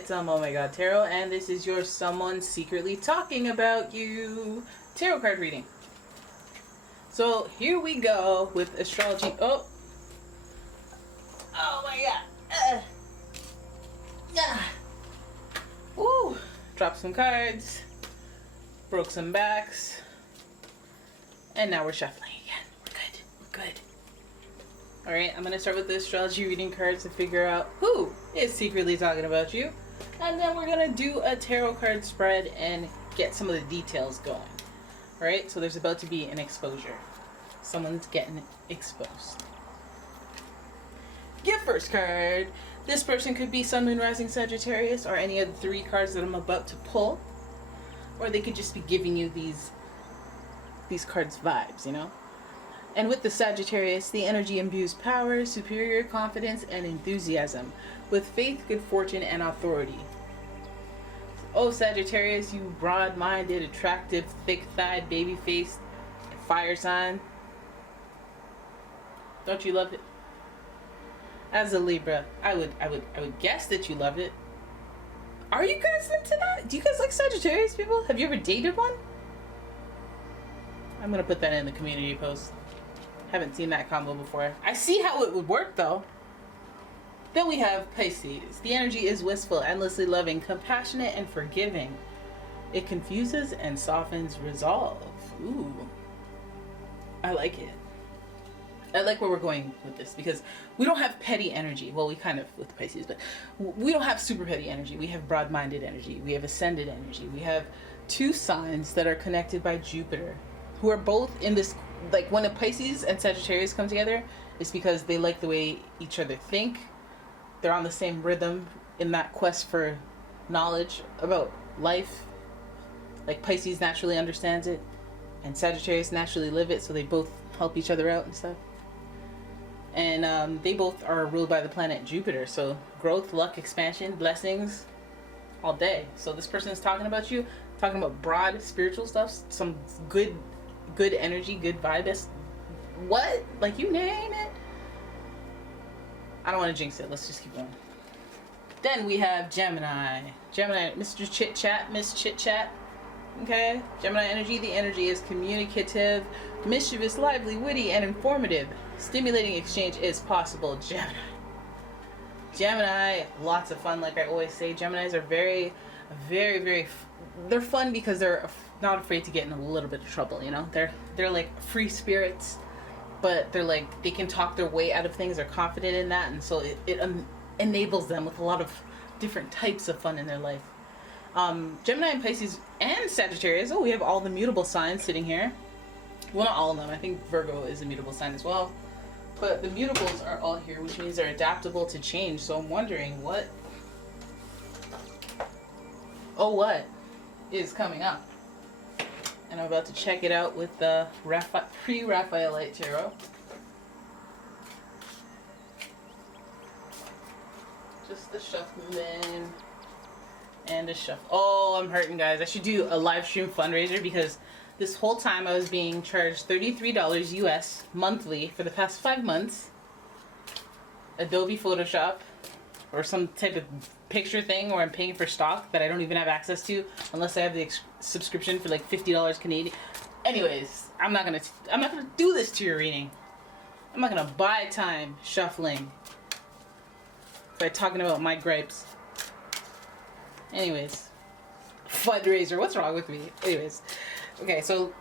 it's umomgtarot, and this is your someone secretly talking about you tarot card reading. So here we go with astrology. Oh my god. Woo! Dropped some cards, broke some backs, and now we're shuffling again. We're good. Alright, I'm going to start with the astrology reading cards to figure out who is secretly talking about you. And then we're going to do a tarot card spread and get some of the details going. Alright, so there's about to be an exposure. Someone's getting exposed. Get first card. This person could be Sun, Moon, Rising, Sagittarius, or any of the three cards that I'm about to pull. Or they could just be giving you these cards vibes, you know? And with the Sagittarius, the energy imbues power, superior confidence, and enthusiasm, with faith, good fortune, and authority. Oh, Sagittarius, you broad-minded, attractive, thick-thighed, baby-faced fire sign. Don't you love it? As a Libra, I would guess that you love it. Are you guys into that? Do you guys like Sagittarius people? Have you ever dated one? I'm gonna put that in the community post. Haven't seen that combo before. I see how it would work though. Then we have Pisces. The energy is wistful, endlessly loving, compassionate, and forgiving. It confuses and softens resolve. Ooh. I like it. I like where we're going with this because we don't have petty energy. Well, we kind of with Pisces, but we don't have super petty energy. We have broad-minded energy. We have ascended energy. We have two signs that are connected by Jupiter, who are both in this, like when a Pisces and Sagittarius come together, it's because they like the way each other think. They're on the same rhythm in that quest for knowledge about life. Like Pisces naturally understands it, and Sagittarius naturally live it, so they both help each other out and stuff. And they both are ruled by the planet Jupiter, so growth, luck, expansion, blessings, all day. So this person is talking about you, talking about broad spiritual stuff, some good energy, good vibes. What? Like you name it. I don't want to jinx it. Let's just keep going. Then we have Gemini. Gemini, Mr. Chit Chat, Miss Chit Chat. Okay, Gemini energy. The energy is communicative, mischievous, lively, witty, and informative. Stimulating exchange is possible. Gemini, lots of fun. Like I always say, Geminis are very they're fun because they're not afraid to get in a little bit of trouble, you know? They're like free spirits, but they're like, they can talk their way out of things. They're confident in that, and so it enables them with a lot of different types of fun in their life. Gemini and Pisces and Sagittarius. Oh, we have all the mutable signs sitting here. Well, not all of them. I think Virgo is a mutable sign as well. But the mutables are all here, which means they're adaptable to change. So I'm wondering what is coming up. And I'm about to check it out with the pre-Raphaelite tarot. Just the shuffling and a shuffle. Oh, I'm hurting, guys. I should do a live stream fundraiser because this whole time I was being charged $33 US monthly for the past 5 months. Adobe Photoshop or some type of picture thing where I'm paying for stock that I don't even have access to unless I have the subscription for like $50 Canadian. Anyways, I'm not gonna do this to your reading. I'm not gonna buy time shuffling by talking about my gripes. Anyways, fundraiser. What's wrong with me? Anyways, okay, so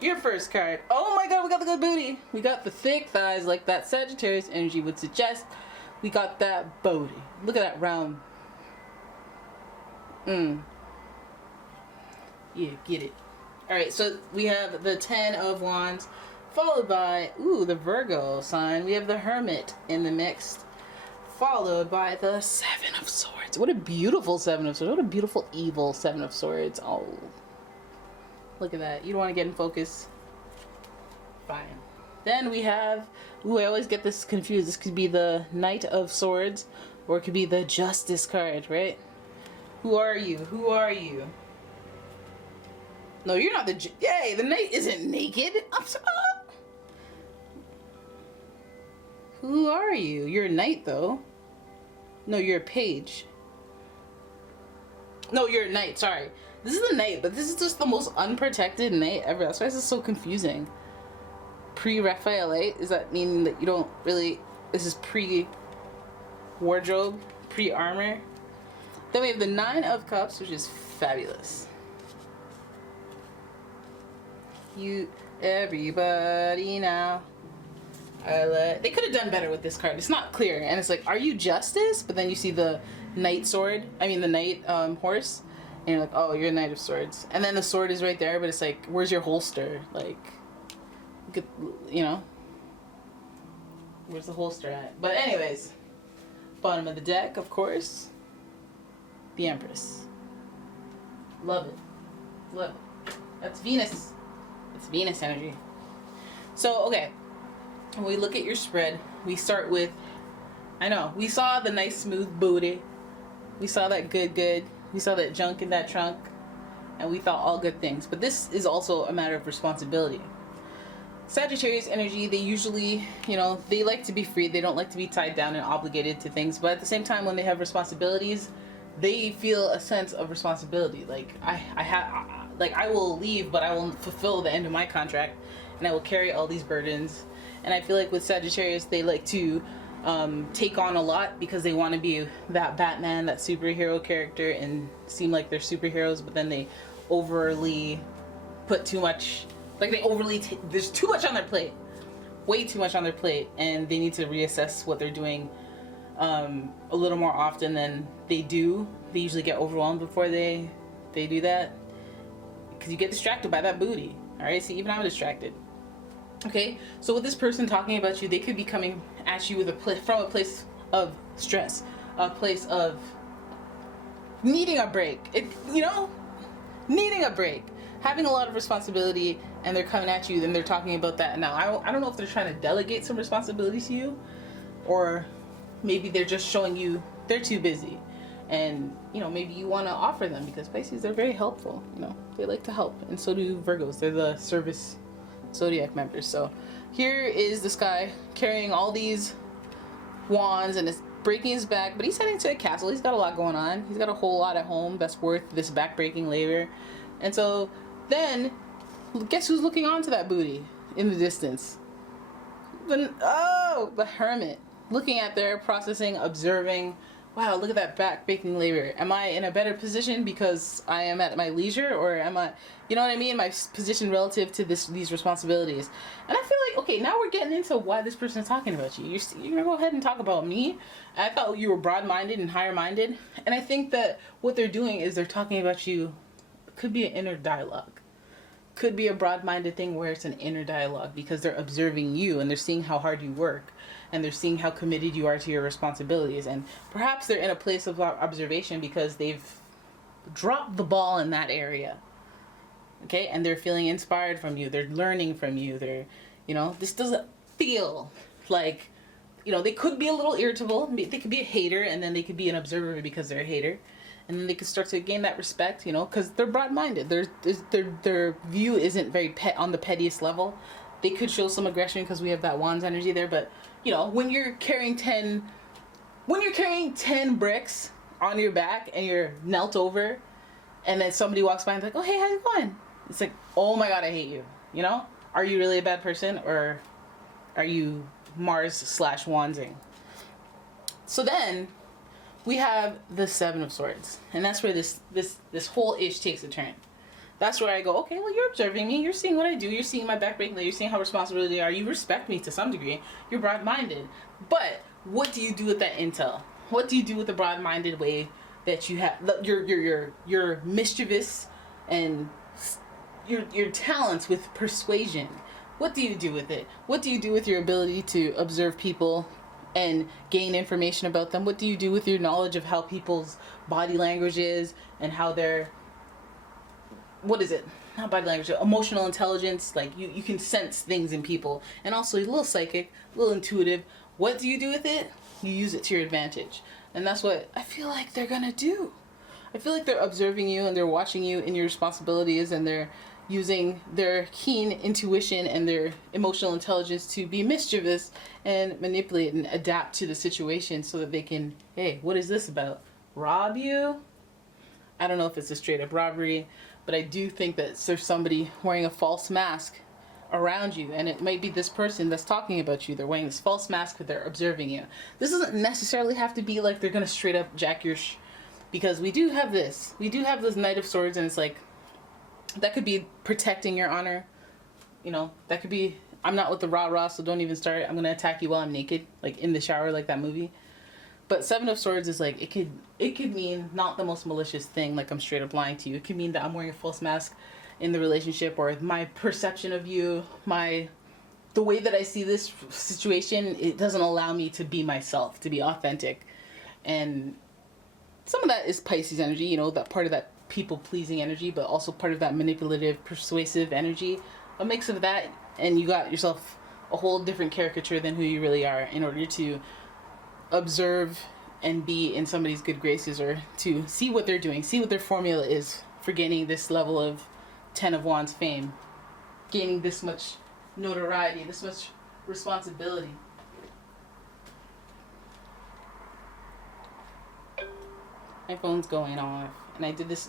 your first card. Oh my god, we got the good booty. We got the thick thighs like that Sagittarius energy would suggest. We got that booty. Look at that round. Yeah, get it. Alright, so we have the 10 of Wands, followed by, the Virgo sign. We have the Hermit in the mix, followed by the 7 of Swords. What a beautiful 7 of Swords. What a beautiful, evil 7 of Swords. Oh, look at that. You don't want to get in focus. Fine. Then we have, I always get this confused. This could be the Knight of Swords, or it could be the Justice card, right? Who are you? Who are you? No, you're not the... Yay, the Knight isn't naked. Who are you? You're a knight, though. No, you're a page. No, you're a knight, sorry. This is a knight, but this is just the most unprotected knight ever. That's why this is so confusing. Pre-Raphaelite, does that mean that you don't really, this is pre-wardrobe, pre-armor? Then we have the 9 of Cups, which is fabulous. You, everybody now. They could have done better with this card. It's not clear, and it's like, are you justice? But then you see the knight sword, I mean the knight horse, and you're like, oh, you're a knight of swords. And then the sword is right there, but it's like, where's your holster? Like, you know, where's the holster at? But anyways, bottom of the deck, of course, the Empress. Love it. Love it. That's Venus. It's Venus energy. So, okay. When we look at your spread, we start with, I know, we saw the nice smooth booty. We saw that good. We saw that junk in that trunk. And we thought all good things. But this is also a matter of responsibility. Sagittarius energy, they usually, you know, they like to be free. They don't like to be tied down and obligated to things. But at the same time, when they have responsibilities, they feel a sense of responsibility. Like, I will leave, but I will fulfill the end of my contract. And I will carry all these burdens. And I feel like with Sagittarius, they like to take on a lot because they want to be that Batman, that superhero character, and seem like they're superheroes, but then they overly put too much, like they overly, there's too much on their plate, way too much on their plate, and they need to reassess what they're doing a little more often than they do. They usually get overwhelmed before they do that, because you get distracted by that booty. All right, see, even I'm distracted. Okay, so with this person talking about you, they could be coming at you with from a place of stress, a place of needing a break. Needing a break, having a lot of responsibility, and they're coming at you, and they're talking about that. Now, I don't know if they're trying to delegate some responsibility to you, or maybe they're just showing you they're too busy, and maybe you want to offer them, because Pisces, they're very helpful. They like to help, and so do Virgos. They're the service zodiac members. So here is this guy carrying all these wands and is breaking his back, but he's heading to a castle. He's got a lot going on. He's got a whole lot at home that's worth this back-breaking labor. And so then, guess who's looking onto that booty in the distance? The Hermit, looking at there, processing, observing. Wow, look at that back-breaking labor. Am I in a better position because I am at my leisure, or am I, you know what I mean, my position relative to these responsibilities? And I feel like, okay, now we're getting into why this person is talking about you. You're gonna go ahead and talk about me. I thought you were broad-minded and higher-minded, and I think that what they're doing is they're talking about you. Could be an inner dialogue. Could be a broad-minded thing where it's an inner dialogue, because they're observing you and they're seeing how hard you work. And they're seeing how committed you are to your responsibilities. And perhaps they're in a place of observation because they've dropped the ball in that area. Okay? And they're feeling inspired from you. They're learning from you. They're, this doesn't feel like, they could be a little irritable. They could be a hater, and then they could be an observer because they're a hater. And then they could start to gain that respect, because they're broad-minded. Their view isn't very on the pettiest level. They could show some aggression because we have that Wands energy there, but when you're carrying 10 bricks on your back and you're knelt over, and then somebody walks by and is like, oh, hey, how's it going? It's like, oh my God, I hate you. Are you really a bad person, or are you Mars/Wandsing? So then we have the 7 of Swords, and that's where this whole ish takes a turn. That's where I go, okay, well, you're observing me. You're seeing what I do. You're seeing my backbreaking. You're seeing how responsible you are. You respect me to some degree. You're broad-minded. But what do you do with that intel? What do you do with the broad-minded way that you have? Your mischievous and your talents with persuasion. What do you do with it? What do you do with your ability to observe people and gain information about them? What do you do with your knowledge of how people's body language is and how they're... what is it? Not body language, emotional intelligence. Like, you can sense things in people. And also, you're a little psychic, a little intuitive. What do you do with it? You use it to your advantage. And that's what I feel like they're gonna do. I feel like they're observing you and they're watching you in your responsibilities, and they're using their keen intuition and their emotional intelligence to be mischievous and manipulate and adapt to the situation so that they can, hey, what is this about? Rob you? I don't know if it's a straight up robbery, but I do think that there's somebody wearing a false mask around you, and it might be this person that's talking about you. They're wearing this false mask, but they're observing you. This doesn't necessarily have to be like they're gonna straight up jack your because we do have this Knight of Swords, and it's like that could be protecting your honor. You know, that could be, I'm not with the rah-rah, so don't even start. I'm gonna attack you while I'm naked, like in the shower, like that movie. But Seven of Swords is like, it could mean not the most malicious thing, like I'm straight up lying to you. It could mean that I'm wearing a false mask in the relationship, or my perception of you, the way that I see this situation, it doesn't allow me to be myself, to be authentic. And some of that is Pisces energy, you know, that part of that people-pleasing energy, but also part of that manipulative, persuasive energy. A mix of that, and you got yourself a whole different caricature than who you really are in order to observe and be in somebody's good graces, or to see what they're doing, see what their formula is for gaining this level of Ten of Wands fame, gaining this much notoriety, this much responsibility. My phone's going off, and I did this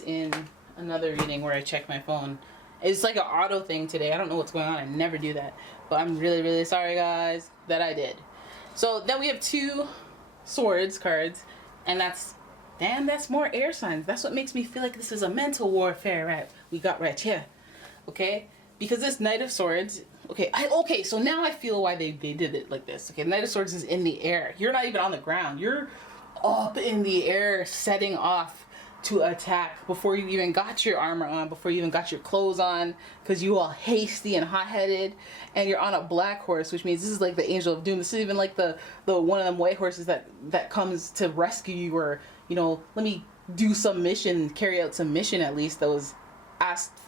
in another reading where I check my phone. It's like an auto thing today. I don't know what's going on. I never do that, but I'm really, really sorry, guys, that I did. So then we have 2 swords cards, and that's more air signs. That's what makes me feel like this is a mental warfare, right? We got right here, okay? Because this Knight of Swords, okay, so now I feel why they did it like this. Okay, Knight of Swords is in the air. You're not even on the ground. You're up in the air, setting off to attack before you even got your armor on, before you even got your clothes on, because you all hasty and hot-headed, and you're on a black horse, which means this is like the Angel of Doom. This is even like the one of them white horses that comes to rescue you, or, you know, let me do some mission, carry out some mission at least that was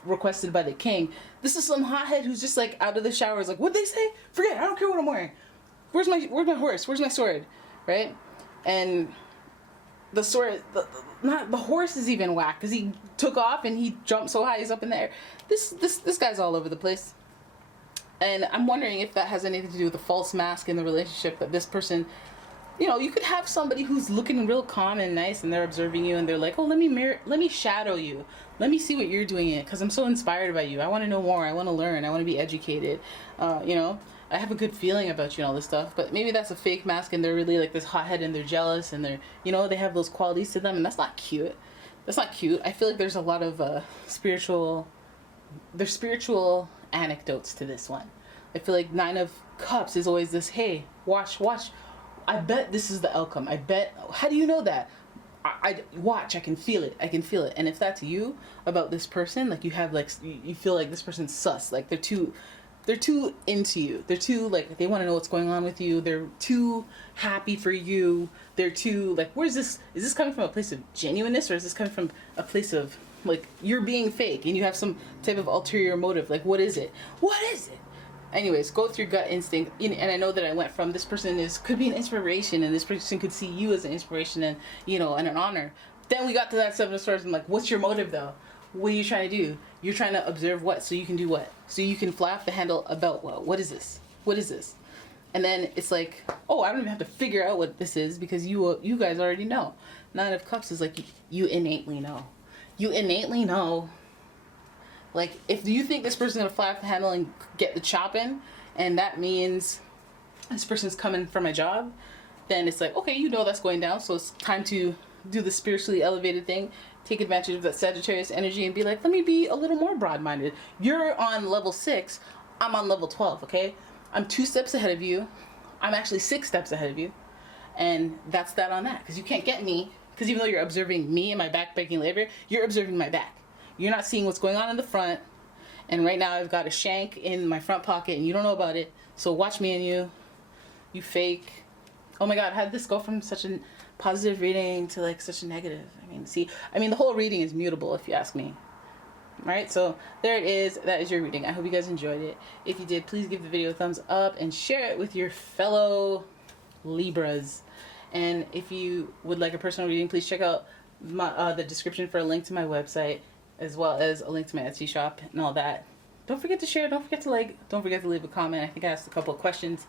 requested by the king. This is some hothead who's just like out of the shower, is like, what'd they say? Forget it, I don't care what I'm wearing. Where's my horse? Where's my sword? Right? And the sword, the horse is even whack, because he took off and he jumped so high he's up in the air. This guy's all over the place. And I'm wondering if that has anything to do with the false mask in the relationship, that this person, you know, you could have somebody who's looking real calm and nice, and they're observing you, and they're like, oh, let me shadow you. Let me see what you're doing, because I'm so inspired by you. I want to know more. I want to learn. I want to be educated. You know, I have a good feeling about you and all this stuff. But maybe that's a fake mask, and they're really like this hothead, and they're jealous, and they're, you know, they have those qualities to them, and that's not cute. That's not cute. I feel like there's a lot of spiritual anecdotes to this one. I feel like 9 of Cups is always this, hey, watch. I bet this is the outcome. I bet. How do you know that? I watch. I can feel it. And if that's you about this person, like you have like, you feel like this person's sus. Like they're too into you. They're too, like, they want to know what's going on with you. They're too happy for you. They're too, like, where's this? Is this coming from a place of genuineness, or is this coming from a place of, like, you're being fake and you have some type of ulterior motive? Like, what is it? What is it? Anyways, go with your gut instinct. And I know that I went from this person could be an inspiration, and this person could see you as an inspiration and, you know, and an honor. Then we got to that 7 of Swords, and like, what's your motive though? What are you trying to do? You're trying to observe what? So you can do what? So you can fly off the handle about what? What is this? What is this? And then it's like, oh, I don't even have to figure out what this is, because you guys already know. 9 of Cups is like, you innately know. You innately know. Like, if you think this person's gonna fly off the handle and get the chopping, and that means this person's coming for my job, then it's like, okay, you know that's going down, so it's time to do the spiritually elevated thing, take advantage of that Sagittarius energy, and be like, let me be a little more broad-minded. You're on level 6, I'm on level 12, okay? I'm 2 steps ahead of you. I'm actually 6 steps ahead of you. And that's that on that, because you can't get me, because even though you're observing me and my back-breaking labor, you're observing my back. You're not seeing what's going on in the front, and right now I've got a shank in my front pocket, and you don't know about it, so watch me and you fake. Oh my god, how did this go from such a positive reading to like such a negative? I mean, the whole reading is mutable, if you ask me. Alright, so there it is. That is your reading. I hope you guys enjoyed it. If you did, please give the video a thumbs up and share it with your fellow Libras. And if you would like a personal reading, please check out the description for a link to my website, as well as a link to my Etsy shop and all that. Don't forget to share, don't forget to like, don't forget to leave a comment. I think I asked a couple of questions.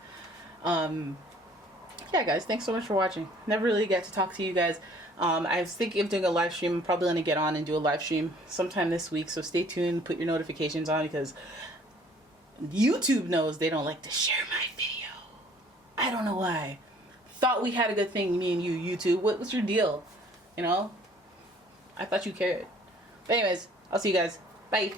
yeah, guys, thanks so much for watching. Never really get to talk to you guys. I was thinking of doing a live stream. I'm probably going to get on and do a live stream sometime this week, so stay tuned, put your notifications on, because YouTube knows they don't like to share my video. I don't know why. Thought we had a good thing, me and you, YouTube. What's your deal? You know? I thought you cared. But anyways, I'll see you guys. Bye.